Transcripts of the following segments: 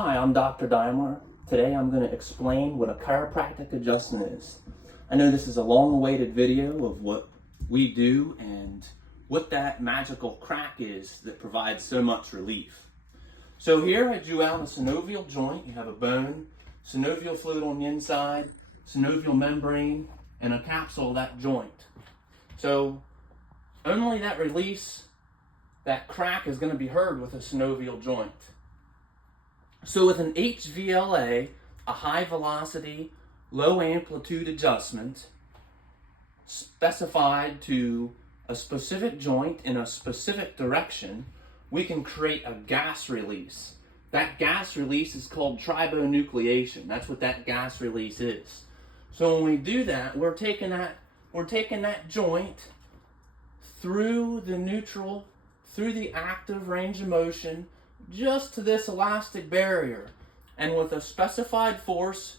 Hi, I'm Dr. Daimler. Today I'm going to explain what a chiropractic adjustment is. I know this is a long-awaited video of what we do and what that magical crack is that provides so much relief. So here I drew out a synovial joint. You have a bone, synovial fluid on the inside, synovial membrane, and a capsule of that joint. So only that release, that crack is going to be heard with a synovial joint. So with an HVLA, a high velocity, low amplitude adjustment specified to a specific joint in a specific direction, we can create a gas release. That gas release is called tribonucleation. That's what that gas release is. So when we do that, we're taking that joint through the neutral, through the active range of motion, just to this elastic barrier. And with a specified force,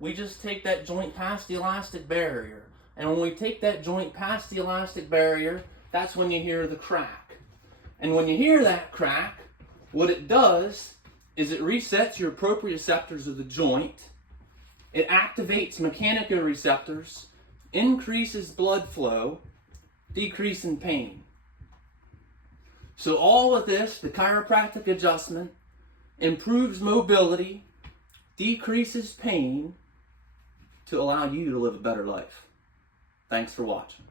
we just take that joint past the elastic barrier. And when we take that joint past the elastic barrier, that's when you hear the crack. And when you hear that crack, what it does is it resets your proprioceptors of the joint. It activates mechanoreceptors, increases blood flow, decreasing pain. So all of this, the chiropractic adjustment, improves mobility, decreases pain to allow you to live a better life. Thanks for watching.